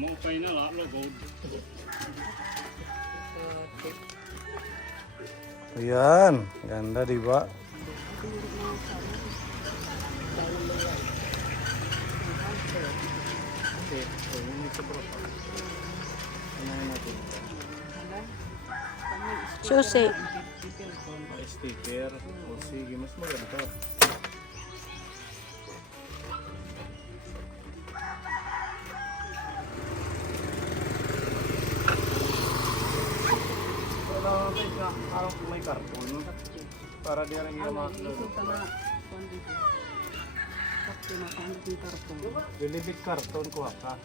Amo pa na lalo gold. Ayan, ganda di ba? Susi. Sticker. O sige, mas maganda. Kailangan tayo sa parang may karton. Para di rin yung mga Bilibit karton ko ka.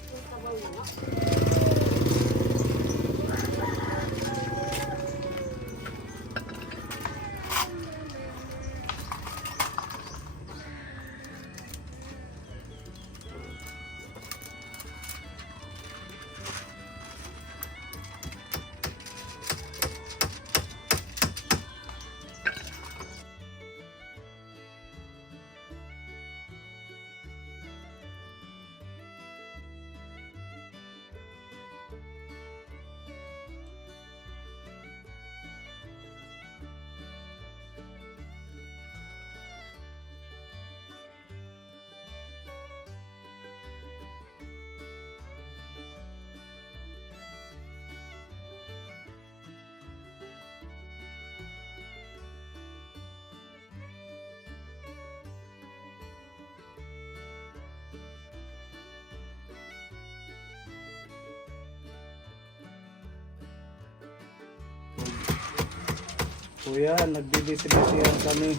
Kuya, nagbibisi-bisihan kami.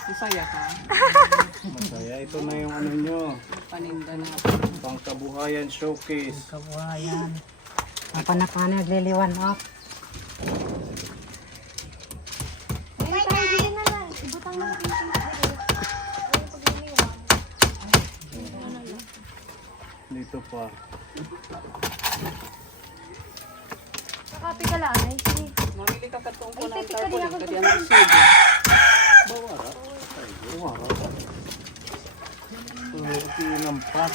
Masaya ka? Masaya. Ito na yung ano nyo. Paninda na. Pangkabuhayan showcase. Kabuhayan. Ang panakana nagliliwan up. Dito pa. Kapi ka lang, ay sige. Mamili ka katong po ng Ay, tarpaulin. ako Kasi ang resibo. Bawara. Bawara. Pinampas.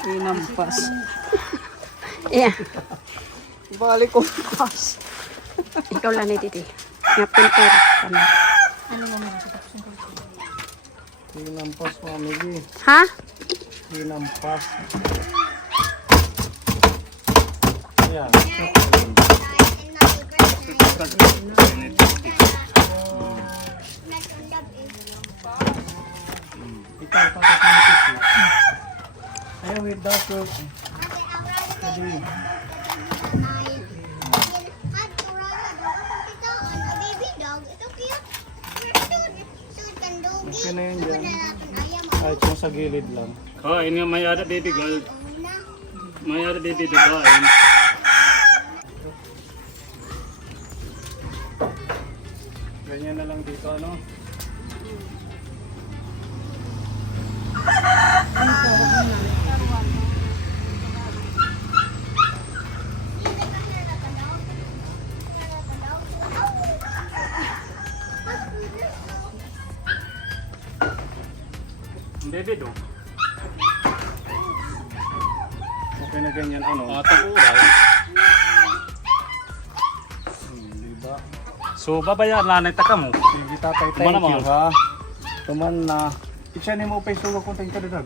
Pinampas. Yeah. Balik ko. Ikaw lang ni Titi. Ngapin pera. Ano mo mga Pinampas, family. Ha? Pinampas. Ayan. Ikaw, tapos mo tissue. Ayaw, with that look. Sabi. Okay na yun dyan. Kahit yung sa gilid lang. Kain nga may ada baby girl. May ada baby to kain. Ganyan na lang dito, ano? Baby do. Okay na ganyan, ano? Taguray. Diba? So babayaran na nagtaka mo. Sige tatay, thank Tuman you naman. ha. Tuman na. Itsa ni mo pa yung suga kung tayong kadadag.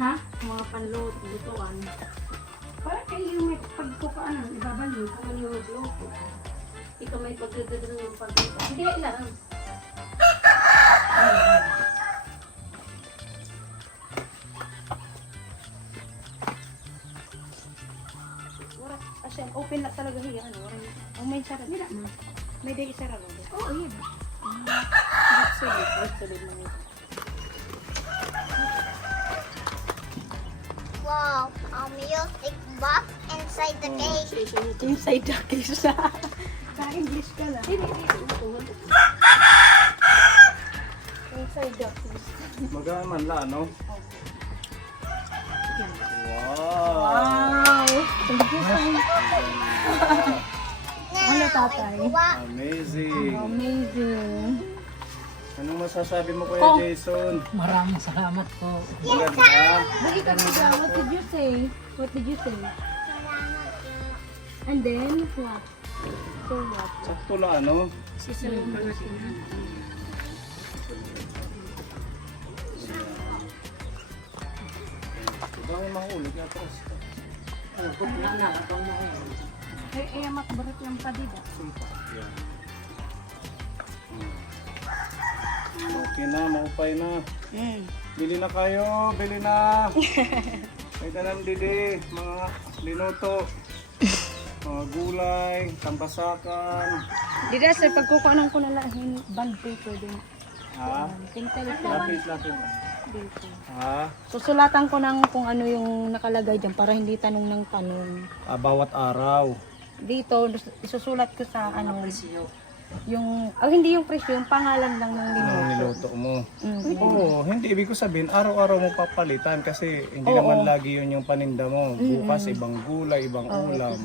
Ha? Mga panlot, lutuan. Para kayo may pagkupaan, ibabalik kung ano yung luto. Ito may pagdadadang ng pagluto. Hindi lang. Wala, kasi open na talaga hiya. Ano, ang may sarap. Hindi na. May day sarap. Oo, yun. Sulit na. Wow, a music box inside the cake. Inside the case. Sa English ka lang. Inside the case. Magaan man la, no? Wow! Wow! Thank you so much. Ano tatay? Wow. Amazing! Amazing. Anong masasabi mo Kuya Oh. Jason? Maraming salamat po. Maganda. Balik ka na. What did you say? What did you say? And then, what? So what? Sakto na ano? Sisalama natin. Dami mga ulit nga pros. Makabarat yung padida. Yan. Okay na, maupay na. Bili na kayo, bili na. May tanam didi, mga linuto, mga gulay, tampasakan. Dida sir, pagkukuanan ko na lang band paper din. Ha? Pintel ko Lapis. dito. Ha? Susulatan ko ng kung ano yung nakalagay dyan para hindi tanong ng tanong. Bawat araw. Dito, isusulat ko sa ano, yung, hindi yung presyo, yung pangalan lang ng Ang linuto. niluto mo. Mm. Oo, hindi ibig ko sabihin araw-araw mo papalitan kasi hindi Oo. naman lagi yun yung paninda mo. Bukas ibang gulay, ibang ulam.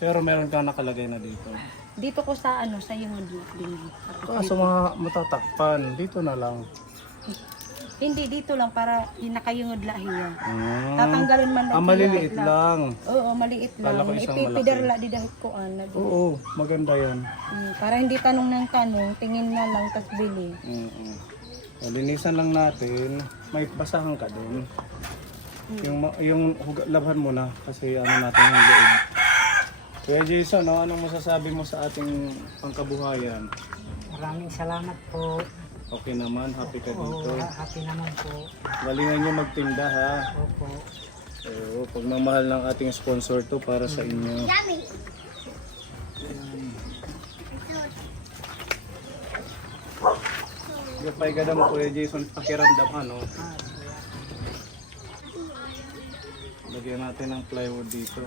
Pero meron kang nakalagay na dito. Dito ko sa ano, sa yung din. Kaso mga matatakpan, dito na lang. Hindi dito lang para nakayungod lahiya. Mm. Tatanggalin man lang. Maliliit lang. Oo, maliit Kala lang. ko isang Ipipiderla di dahil ko ano. Oo, maganda yan. Para hindi tanong ng tanong, tingin na lang tas bili. Linisan lang natin. May basahan ka din. Yung labhan mo na kasi ano natin yung loob. Kuya Jason, anong masasabi mo sa ating pangkabuhayan? Maraming salamat po. Okay naman, happy ka Oo, dito. happy naman po. Galingan nyo magtinda ha. Opo. So, pagmamahal ng ating sponsor to para sa inyo. Yummy. Gapay ka mo Kuya Jason, pakiramdam ano. Lagyan natin ng plywood dito.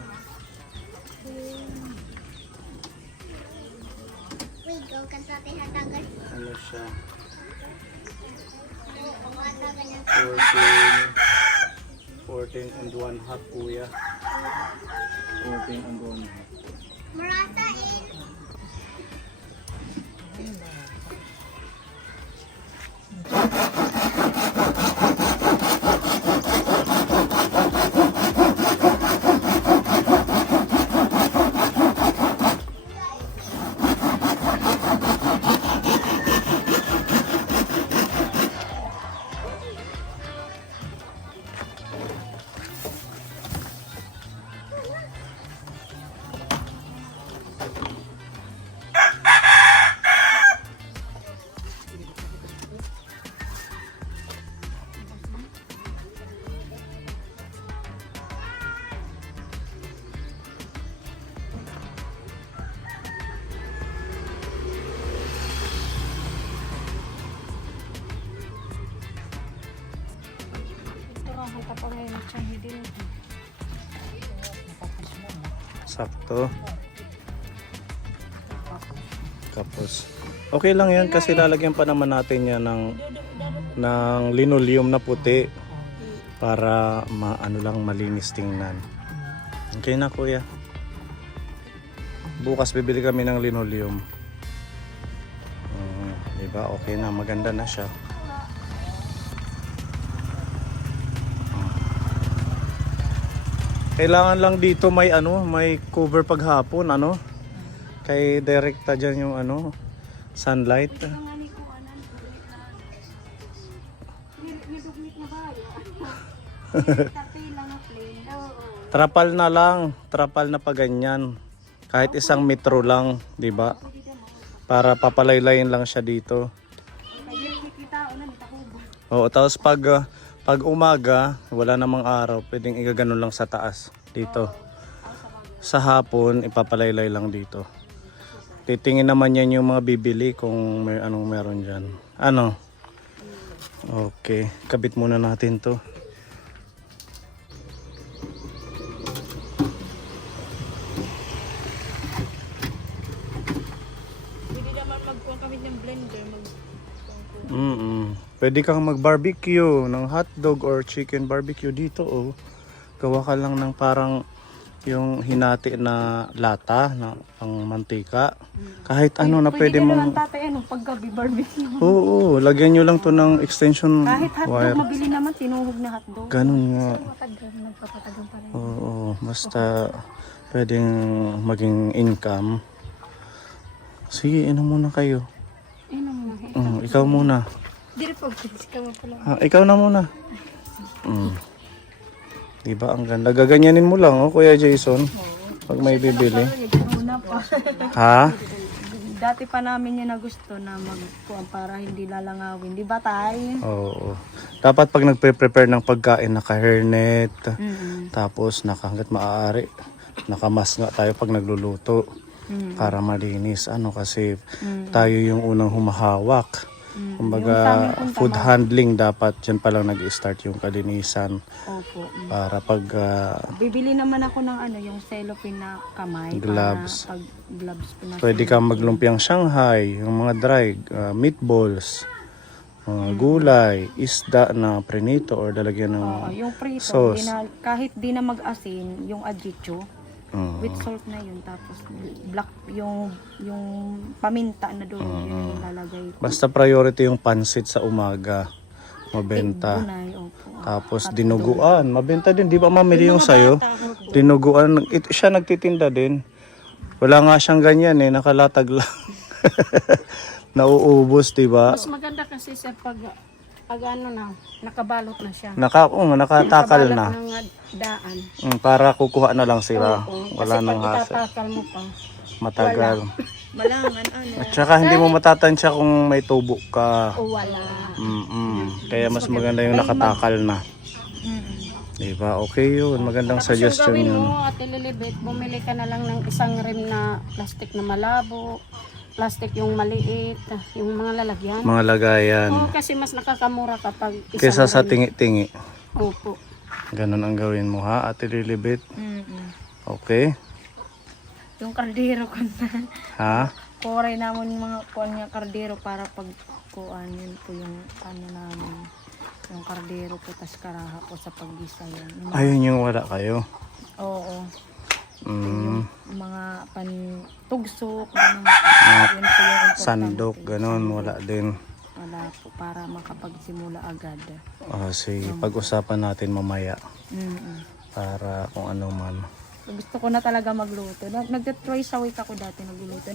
Wait, go ka sa ating hatagan. Ano siya? Hatagan niya. 14 and 1 half kuya. 14 and 1 half. Marata in. Sakto. Tapos, okay lang yan kasi lalagyan pa naman natin yan ng linoleum na puti para maano lang malinis tingnan. Okay na kuya. Bukas bibili kami ng linoleum. Diba? Okay na, maganda na siya. Kailangan lang dito may may cover paghapon kay direkta diyan yung sunlight. Trapal na pa ganyan. Kahit 1 metro lang, 'di ba? Para papalaylayin lang siya dito. Oo, tapos pag umaga, wala namang araw, pwedeng igaganon lang sa taas dito. Sa hapon, ipapalaylay lang dito. Titingin naman yan yung mga bibili kung may anong meron dyan. Okay, kabit muna natin to. Pwede naman magkuha kami ng blender. Pwede kang mag-barbecue ng hotdog or chicken barbecue dito. Gawa ka lang ng parang yung hinati na lata na pang mantika. Kahit ano na pwede mong... tatay, paggabi barbecue. Oo, lagyan nyo lang to ng extension Kahit hotdog, wire. mabili naman, tinuhog na hotdog. Ganun nga. Nagpapatagal pa rin. Oo, basta pwedeng maging income. Sige, inom muna kayo. Ikaw muna. Dire po, ka mo pala. Ikaw na muna. Diba ang ganda? Gaganyanin mo lang, Kuya Jason. Pag may bibili. Una pa. Ha? Dati pa namin yan na gusto na magkuhan para hindi lalangawin. Di ba tay? Oo. Dapat pag nagpe-prepare ng pagkain, naka-hairnet. Tapos hanggat maaari, nakamas nga tayo pag nagluluto. Para malinis. Kasi tayo yung unang humahawak. Kumbaga, food handling dapat dyan pa lang nag-start yung kalinisan. Opo. Para pag Bibili naman ako ng yung cellophane na kamay. Gloves. Para pag gloves po na. pwede kang maglumpiang Shanghai, yung mga dried meatballs, gulay, isda na prenito or dalagyan ng Yung prito, sauce. kahit di na mag-asin, yung adjito, with salt na yun. Tapos black, yung paminta na doon, yun yung lalagay ko. Basta priority yung pansit sa umaga. Mabenta. Bunay, opo. Tapos dinuguan. Mabenta din. Di ba mamili yung sayo? Dinuguan. Siya nagtitinda din. Wala nga siyang ganyan nakalatag lang. Nauubos, di ba? Mas maganda kasi sa pag nakabalot na siya. Nakatakal na. Ng daan. Para kukuha na lang sila. Wala Kasi nang pag hassle. itatakal mo pa, Matagal. malangan At saka hindi mo matatansya kung may tubo ka. o wala. Kaya mas maganda yung nakatakal na. Diba? Okay yun. Magandang suggestion Gawin yun. mo, Ate Lilibet, bumili ka na lang ng isang rim na plastic na malabo, plastic yung maliit, yung mga lalagyan. Mga lagayan. Kasi mas nakakamura kapag isang Kesa sa rim. tingi-tingi. Opo. Ganun ang gawin mo ha, Ate Lilibet. Okay? Yung kardero ko na. Ha? Kuray naman yung mga kuhan nga kardero para pag kuhan yun po yung namin. Yung kardero po, tas karaha po sa paggisa yun. Ayun yung wala kayo. Oo. Mm, Mga pantugsok, ganun po. Yun po yung importante. sandok, ganun. Wala din. Wala po, para makapagsimula agad. Sige, pag-usapan natin mamaya. Para kung ano man. Gusto ko na talaga magluto. Nag-twice a week ako dati nagluluto.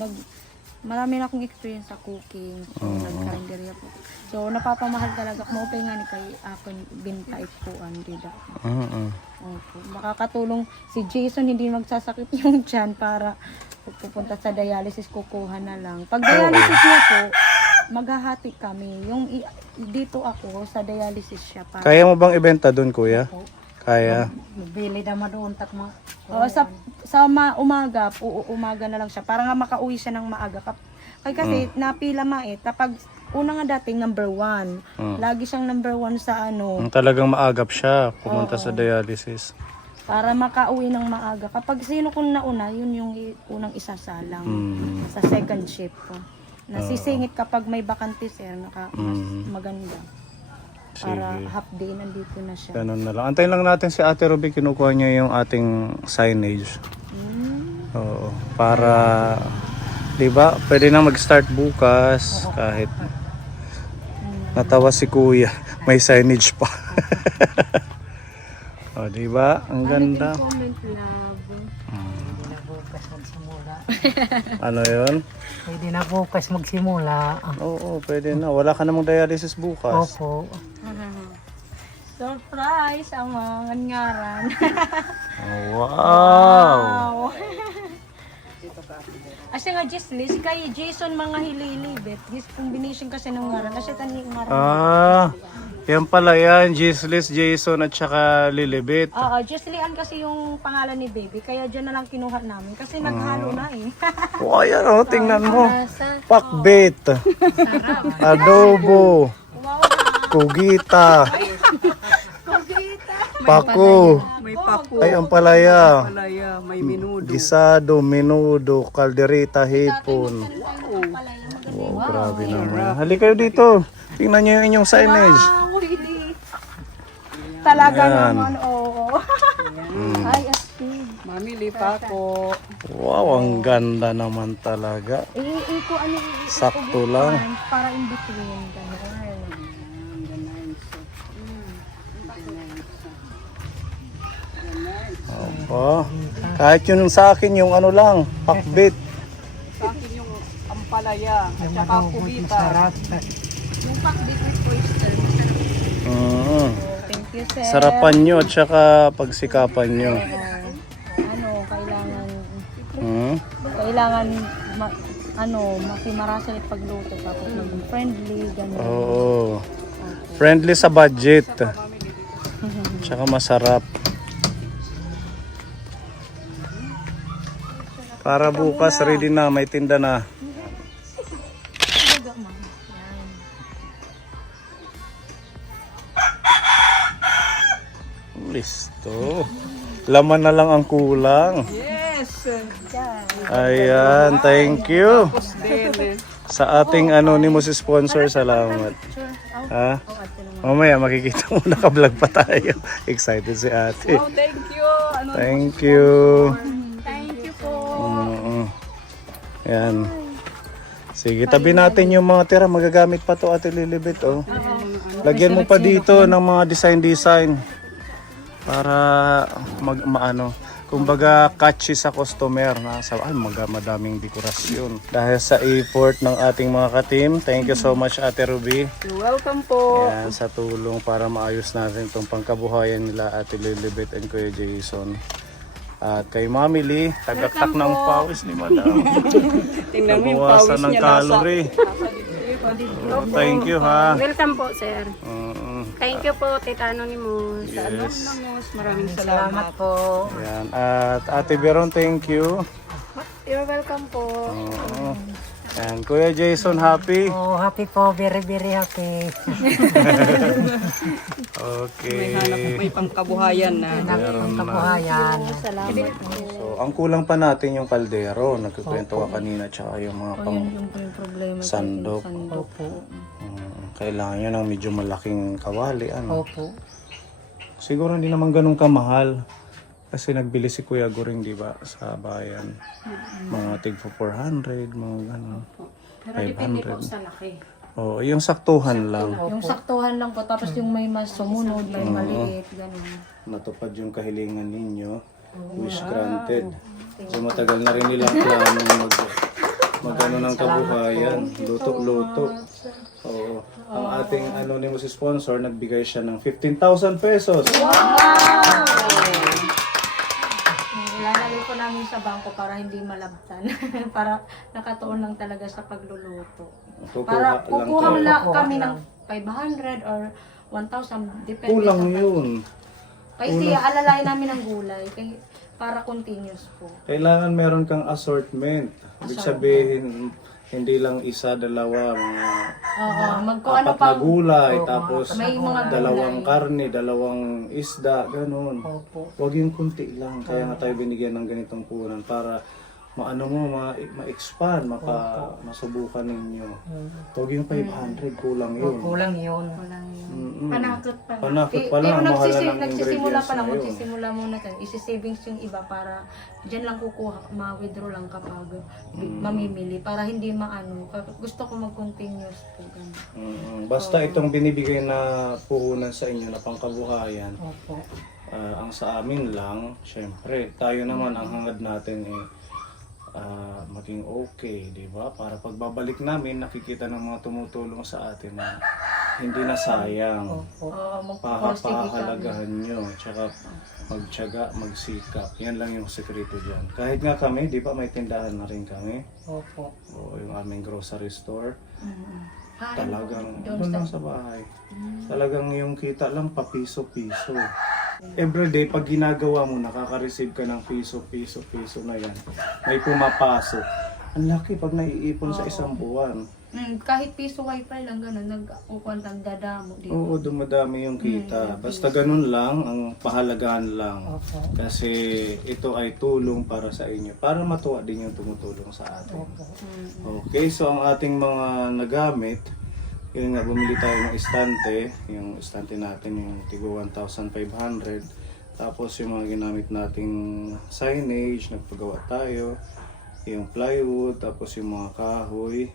Marami na akong experience sa cooking. So, nagkarinderya po. So, napapamahal talaga. Maupay nga ni kay akin bintait po. Dida. Opo. Makakatulong si Jason, hindi magsasakit yung tiyan para pag pupunta sa dialysis, kukuha na lang. Pag dialysis niya po, maghahati kami. Yung dito ako, sa dialysis siya. Para, Kaya mo bang ibenta doon, kuya? Kaya. Bili naman doon takma. umaga, umaga na lang siya. Para nga makauwi siya ng maaga. Kasi napila kapag una nga dating number 1. Lagi siyang number 1 sa Talagang maagap siya pumunta sa dialysis. para makauwi ng maaga. Kapag sino kung nauna, yun yung unang isasalang sa second shift po. Nasisingit kapag may bakante sir, mas maganda. Para Sige. half day nandito na siya. Ganun na lang. Antayin lang natin si Ate Ruby, kinukuha niya yung ating signage. Oo. Para, di ba, pwede na mag-start bukas kahit natawa si Kuya. May signage pa. O, di ba? Ang ganda. Comment love. Pwede na bukas magsimula. Ano yun? Pwede na bukas magsimula. Oo, pwede na. Wala ka namang dialysis bukas. Opo. Surprise ang mga ngaran. Wow! Asya nga Jeslis, kay Jason mga hililibet. His combination kasi ng ngaran. Asya tani ngaran. Yan pala yan. Gislis, Jason at saka Lilibet. Oo, Jeslian kasi yung pangalan ni baby. Kaya dyan na lang kinuha namin. Kasi naghalo na eh. O, ayan o. Tingnan mo. Pakbet. Adobo. Kugita. Pako. May papo, Ay, ang palaya. palaya, may minudo. Gisado, menudo, kalderita, hipon. Wow, grabe naman. Halika kayo dito. Tingnan niyo yung inyong signage. Talaga Ayan. naman, oo. Ay, astig. Mami, Family, Paco. Wow, ang ganda naman talaga. Iko ano Sakto lang. para in between gano'n. Opo. Kahit yun sa akin, yung ano lang, pakbit. Sa akin yung ampalaya at saka kubita. Sarap. Yung pakbit with oyster. Thank you, sir. Sarapan nyo at saka pagsikapan nyo. Kailangan Hmm? kailangan makimarasa ulit pagluto tapos maging friendly gano'n. Oo. Friendly sa budget. Tsaka masarap. Para bukas ready na, may tinda na. Listo. Laman na lang ang kulang. Yes! Ayan, thank you. Tapos din. Sa ating anonymous sponsor, salamat. Ha? Mamaya makikita mo, naka-vlog pa tayo. Excited si ate. Oh, thank you. Thank you. Thank you po. Yan. Sige, tabi natin yung mga tira. Magagamit pa to, Ate Lilibet. Oh. Lagyan mo pa dito ng mga design. Para kumbaga catchy sa customer na madaming dekorasyon. Dahil sa effort ng ating mga ka-team, thank you so much Ate Ruby. You're welcome po. Yan, sa tulong para maayos natin itong pangkabuhayan nila Ate Lilibet and Kuya Jason. At kay Mami Lee, tagaktak ng pawis ni Madam. Tingnan mo yung Nabawasan pawis ng niya calorie. Oh, thank you ha. Welcome po, sir. Mm, Thank you po, Tita Anonymous. yes. Maraming Salamat salamat. po. Yan. At Ate Veron, thank you. You're welcome po. Oo. Yan. Kuya Jason, happy? Oh, happy po. Very, very happy. Okay. May pangkabuhayan na. Ang kabuhayan. So, ang kulang pa natin yung kaldero. Nagkikwento ka kanina, tsaka yung mga pang Yung problema sandok. Opo. Kailangan nyo ng medyo malaking kawali. Ano? Opo. Siguro hindi naman ganun kamahal. Kasi nagbili si Kuya Goring, di ba, sa bayan. Mga tig for 400, mga ganun. 500. Sa laki. Oo, yung saktuhan lang. Yung saktuhan lang po, tapos yung may mas sumunod, may maliit, gano'n. Natupad yung kahilingan ninyo. Wish granted. So matagal na rin nilang plano mag-ano ng kabuhayan. Luto-luto. Oo. Ang ating anonymous sponsor, nagbigay siya ng 15,000 pesos. Ilalagay ko namin sa bangko para hindi malabtan. Para nakatuon lang talaga sa pagluluto. Para kukuha lang kami ng 500 or 1,000, depende Kulang sa yun. Kasi alalayan namin ng gulay para continuous po. Kailangan meron kang assortment. Ibig sabihin, hindi lang isa, dalawa, mga Oo, apat na gulay, tapos may mga dalawang karne, dalawang isda, ganun. Huwag yung kunti lang. Kaya nga tayo binigyan ng ganitong punan para ma-expand, masubukan ninyo. Huwag yung 500, kulang yun. Kulang yun. Panakot pa. Panakot pa Pero lang, mahal na ng nagsisimula ingredients pa lang, na yun. magsisimula muna tayo. Isi-savings yung iba para dyan lang kukuha, ma-withdraw lang kapag mamimili. Para hindi maano. Gusto ko mag-continuous po. Ganun. Basta itong binibigay na puhunan sa inyo na pangkabuhayan, Opo. ang sa amin lang, syempre, tayo naman ang hangad natin maging okay, di ba? Para pagbabalik namin, nakikita ng mga tumutulong sa atin na hindi na sayang. Pahalagahan nyo, tsaka magtiyaga, magsikap. Yan lang yung sekreto dyan. Kahit nga kami, di ba, may tindahan na rin kami. Opo. O yung aming grocery store. Ah, Talagang, doon lang sa bahay. Talagang yung kita lang, papiso-piso. Everyday, pag ginagawa mo, nakaka-receive ka ng piso na yan. May pumapasok. Ang laki pag naiipon sa isang buwan. Kahit piso wifi lang gano'n, nag-ukuan lang dadamo dito. Oo, dumadami yung kita. Basta ganun lang, ang pahalagahan lang. Kasi ito ay tulong para sa inyo. Para matuwa din yung tumutulong sa atin. Okay, so ang ating mga nagamit, yun nga, bumili tayo ng estante. Yung estante natin, yung tigo 1,500. Tapos yung mga ginamit nating signage, nagpagawa tayo. Yung plywood, tapos yung mga kahoy.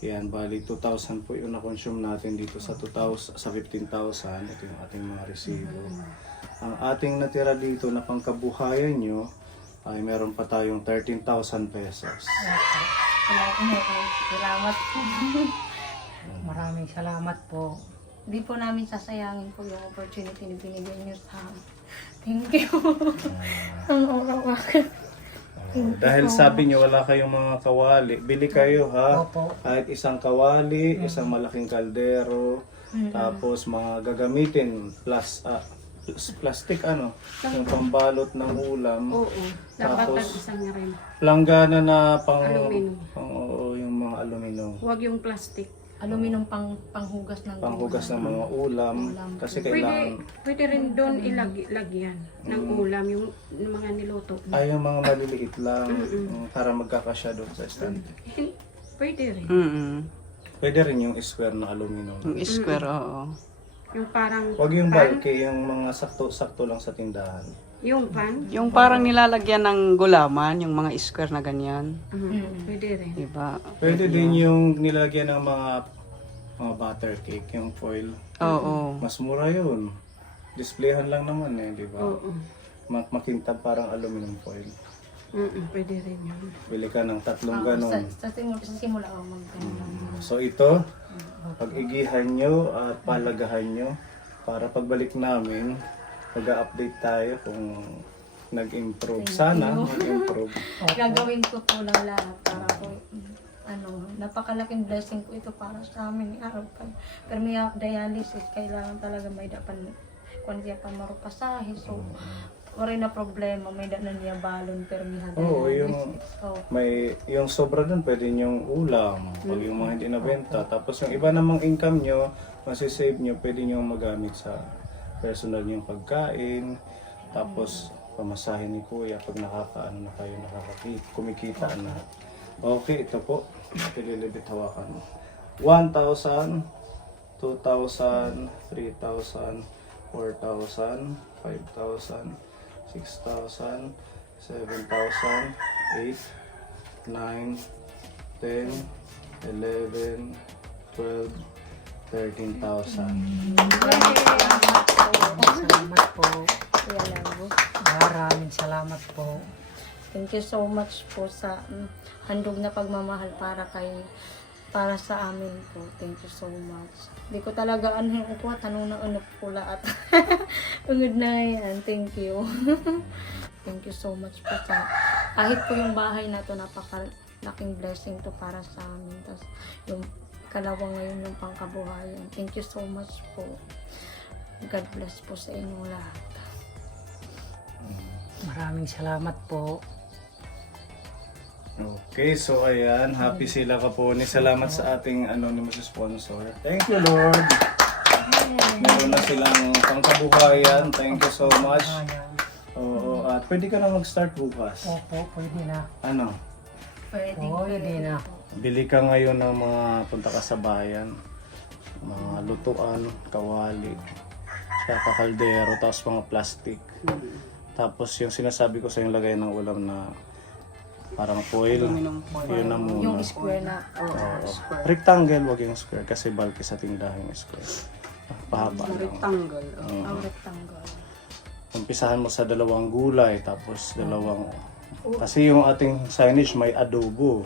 Yan, bali 2,000 po yung na-consume natin dito sa 15,000. Ito yung ating mga resibo. Ang ating natira dito na pangkabuhayan nyo ay meron pa tayong 13,000 pesos. Salamat po. Maraming salamat po. Hindi po namin sasayangin po yung opportunity na binigay niyo sa amin. Thank you. Ang orak-orak. Dahil sabi nyo wala kayong mga kawali, bili kayo ha. Opo. Kahit isang kawali, isang malaking kaldero, tapos mga gagamitin, plastic ano, yung pambalot ng ulam. Oo. Dapat Tapos, isa niya rin. Langgana na pang, Aluminum. oo, yung mga aluminum. Huwag yung plastic. Aluminum panghugas ng Panghugas ng mga ulam, kasi kailangan, Pwede rin doon ilagyan ng ulam, yung mga niluto. ay yung mga maliliit lang, para magkakasya doon sa stand. Pwede rin. Pwede rin yung square na aluminum. Yung square, oo. Yung parang Huwag yung bulky, yung mga sakto-sakto lang sa tindahan. yung pan. Yung parang nilalagyan ng gulaman, yung mga square na ganyan. Pwede rin. Diba? Pwede din yung nilagyan ng mga butter cake, yung foil. Oo. Mas mura yun. Displayhan lang naman eh, di ba? Oo. Makintab parang aluminum foil. Pwede rin yun. Bili ka ng 3 ganon. Sa simula ako mag-ganun. So ito, pag-igihan nyo at palagahan nyo para pagbalik namin, mag-update tayo kung nag-improve. Sana mag-improve. Gagawin ko po lang lahat para po, napakalaking blessing ko ito para sa amin ni araw pa. Pero may dialysis, kailangan talaga may dapan kung siya pa marupasahe. So, wala na problema, may danan niya balon pero may Oo, dialysis. may yung sobra dun pwede nyong ulam, pag yung mga hindi nabenta. Tapos yung iba namang income nyo, masisave nyo, pwede nyo magamit sa personal yung pagkain. Tapos pamasahe ni kuya pag nakakaano na kayo, kumikita na. Okay, ito po. Pililibit hawakan mo. 1,000, 2,000, 3,000, 4,000, 5,000, 6,000, 7,000, 8, 9, 10, 11, 12, 13,000. Salamat po. Kaya lang po. Maraming salamat po. Thank you so much po sa handog na pagmamahal para sa amin po. Thank you so much. Hindi ko talaga upo, tanong na po lahat. Ungod na yan. Thank you. Thank you so much po sa kahit po yung bahay na to, napakalaking blessing to para sa amin. Tapos yung kalawa ngayon yung pangkabuhayan. Thank you so much po. God bless po sa inyong lahat. Maraming salamat po. Okay, so ayan, happy sila Kaponi. Salamat sa ating anonymous sponsor. Thank you, Lord. Meron na silang pangkabuhayan. Thank you so much. Oo, at pwede ka na mag-start bukas. Opo, pwede na. Ano? Pwede na. Bili ka ngayon ng mga punta ka sa bayan. Mga lutuan, kawali, saka kaldero, tapos mga plastic. Tapos yung sinasabi ko sa yung lagay ng ulam na parang foil, yun na muna. Yung square na. Oo. Rectangle, wag yung square kasi bulky sa tindahan yung square. Pahaba lang. Rectangle. Ang rectangle. Umpisahan mo sa 2 gulay, tapos 2. Kasi yung ating signage may adobo.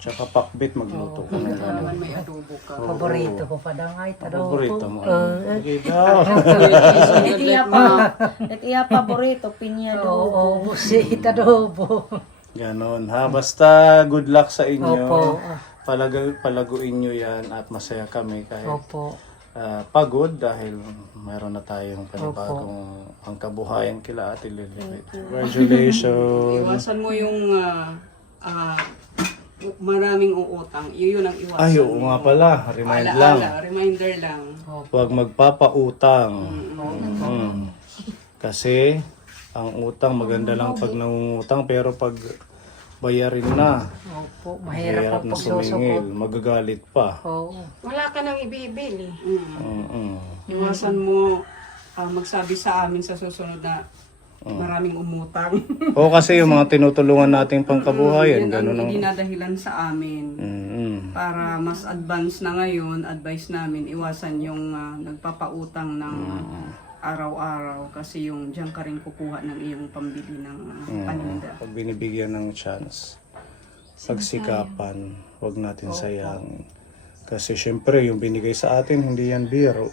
Tsaka pakbit magluto ka ng gano'n. May adobo ka. Paborito ko pa daw ay Paborito mo. tadobo. Okay daw. At iya paborito, pinya Oo, busi tadobo. Ganon ha. Basta good luck sa inyo. Opo. Palaguin nyo yan at masaya kami kahit Opo. pagod dahil mayroon na tayong panibagong pangkabuhayan kila Ate Lilibet. Congratulations! Iwasan mo yung maraming uutang. Yun ang iwasan. Ay, oo nga pala. Remind lang. Reminder lang. Huwag magpapautang. Kasi ang utang maganda lang pag nangungutang pero pag bayarin na, Opo, mahirap na po sumingil, pagsusuko. magagalit pa. Oo. Wala ka nang ibibili. Mm-mm. Iwasan mo magsabi sa amin sa susunod na Maraming umutang. Oo, kasi yung mga tinutulungan nating pangkabuhayan, Yun ganun ang ang... dinadahilan sa amin. Para mas advance na ngayon, advice namin, iwasan yung nagpapautang ng araw-araw kasi yung diyan ka rin kukuha ng iyong pambili ng paninda. Pag binibigyan ng chance, pagsikapan, huwag natin sayangin. Kasi syempre, yung binigay sa atin, hindi yan biro.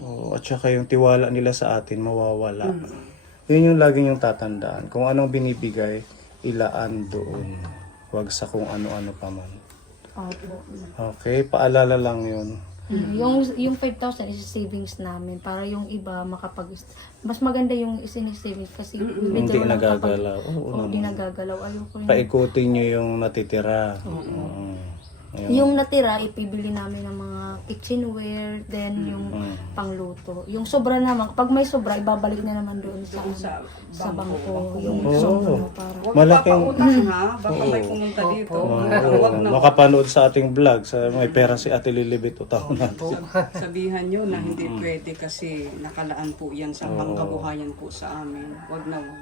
Oo, at saka yung tiwala nila sa atin, mawawala. Yun yung lagi yung tatandaan. Kung anong binibigay, ilaan doon. Huwag sa kung ano-ano pa man. Opo. Okay, paalala lang yun. Yung 5,000 is savings namin para yung iba mas maganda yung savings kasi Hindi nagagalaw. Oo, hindi naman. nagagalaw. Ayoko yun. Paikutin nyo yung natitira. Ayun. Yung natira, ipibili namin ng mga kitchenware, then yung pangluto. Yung sobra naman, pag may sobra, ibabalik na naman doon sa bangko. Yung sobra para. Huwag Malaking- papautang ha, baka may pumunta dito. Huwag na. Makapanood sa ating vlog, sa may pera si Ate Lilibet utaw natin. Sabihan nyo na hindi pwede kasi nakalaan po yan sa pangkabuhayan po sa amin. Huwag na huwag.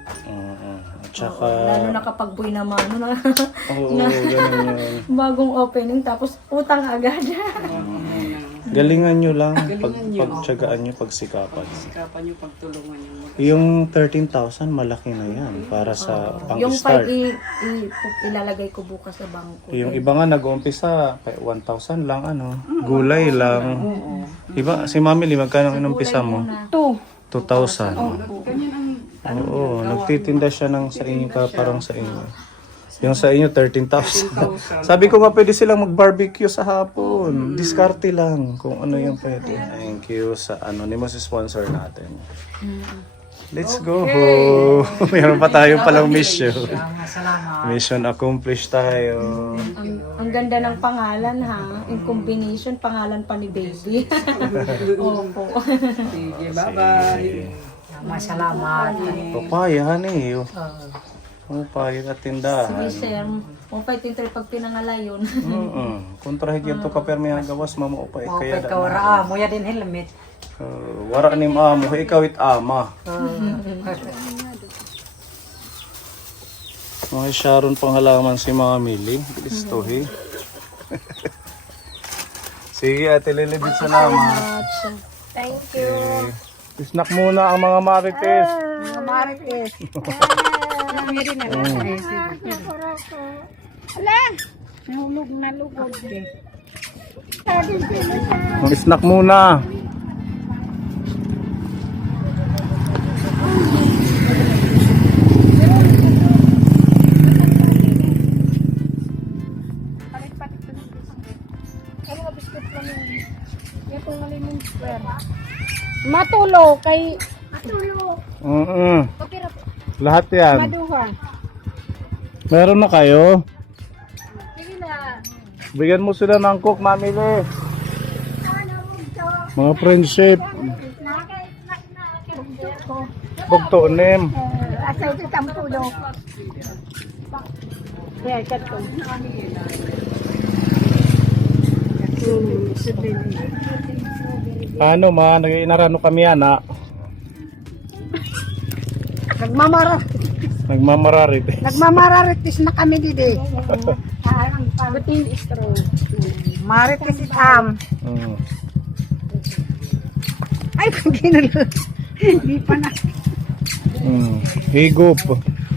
At saka, Lalo na kapag buhay naman, oo, ganun yun. bagong opening, tapos utang agad. Galingan nyo lang, pagtsagaan nyo, pagsikapan. Sikapan nyo pagtulungan yung mga. Yung 13,000, malaki na yan para sa Yung pang-start. 5 ilalagay ko bukas sa bangko. Yung iba nga nag-uumpisa, 1,000 lang, gulay lang. Iba, si Mami Lee, magkano inumpisa mo? 2,000. Oo, nagtitinda siya ng sa inyo, parang sa inyo. Yung sa inyo, 13,000. Sabi ko nga pwede silang mag-barbecue sa hapon. Diskarte lang kung ano yung pwede. Thank you sa anonymous sponsor natin. Let's go. Meron pa tayo palang mission. Mission accomplished tayo. Ang ganda ng pangalan ha. In combination, pangalan pa ni baby. Opo. Sige, bye-bye. Masalamat. Papaya, honey. Papaya at tindahan. Sige sir, upay tintoy pag pinangalayon. Kontrahig yan to kapermihan gawas, mama upay. Kaya Ikaw raa mo ya din helmet. wara ni amo, ikaw it ama. Mga Sharon panghalaman si mga Mili. Bilis to, he. Sige, Ate Lilibit, salamat. Thank you. Snack muna ang mga marites. Nahulog na lugod eh. Snack muna. Matulo kay Lahat yan. Maduha. Meron na kayo? Bigyan mo sila ng cook, mamili. Mga friendship. Bugto nim. Asay ito tampulo. Yeah, kato. Ano ma, nag-inarano kami ana. Nagmamararit na kami didi. Butin istro. Marites itam. Ay, ginulo. Hindi pa na. Higop.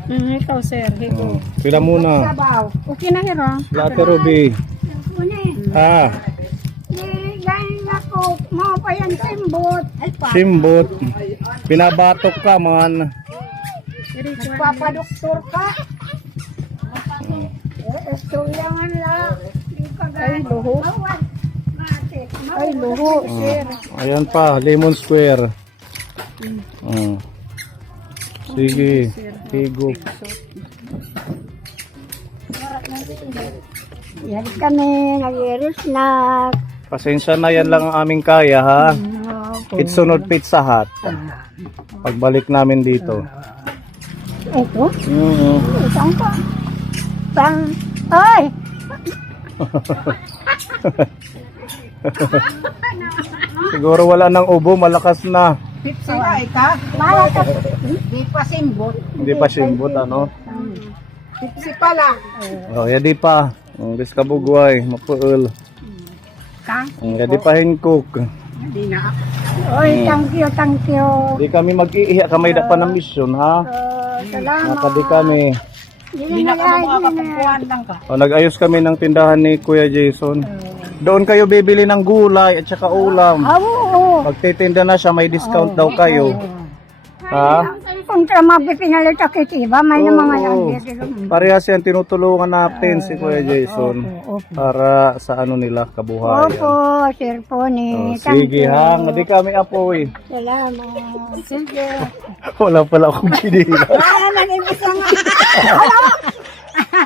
Ito sir, higo. Pila muna. Sabaw. Okay na hero. Latte Ruby. Ah, Ganyan ako, mga pa yan simbot. Ay pa. simbot. Pinabatok ka man. Nagpapadoktor ka. Ito yan lang. Ay, luho. Ay, luho, sir. Ayan pa, Lemon Square. Sige, higop. Yan kami, nag-iris na. Pasensya na, yan lang ang aming kaya ha. Itsunod Pizza Hut. Pagbalik namin dito. Ito? Isang pa. Ay! Siguro wala nang ubo, malakas na. Sila ika? Di pa simbot. Hindi pa simbot, ano? Si pala. Oh, yadi pa. Ang kabugway, mapuul. Kang? Yadi pa hinkok. Di na. Oy, thank you, thank you. Di kami mag-iiyak kamay da pa ng mission, ha? Salamat. Nakadi kami. Di na ka makakapuan lang ka. O, nag-ayos kami ng tindahan ni Kuya Jason. Doon kayo bibili ng gulay at saka ulam. Oo. Pagtitinda na siya, may discount daw kayo. Ha? Kung mapipinalit ako iba, may na mga yan. Parehas yan, tinutulungan natin si Kuya Jason para sa ano nila, kabuhayan. Opo, sir po ni. O, sige ha, hindi kami apoy. Salamat. Sige. Wala pala akong kinila. Ano na ibisa nga.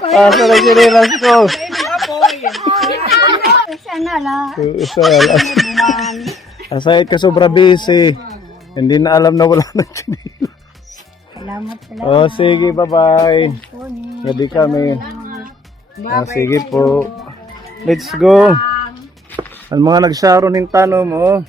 Asa na kinilas ko? Sana lang. Isa lang. Asahit ka sobra busy. Hindi na alam na wala ng kinila. Salamat, salamat. Oh, sige, bye-bye. Po ni. Ready kami. Oh, sige po. Let's go. Ang mga nagsaron ng tanom, oh.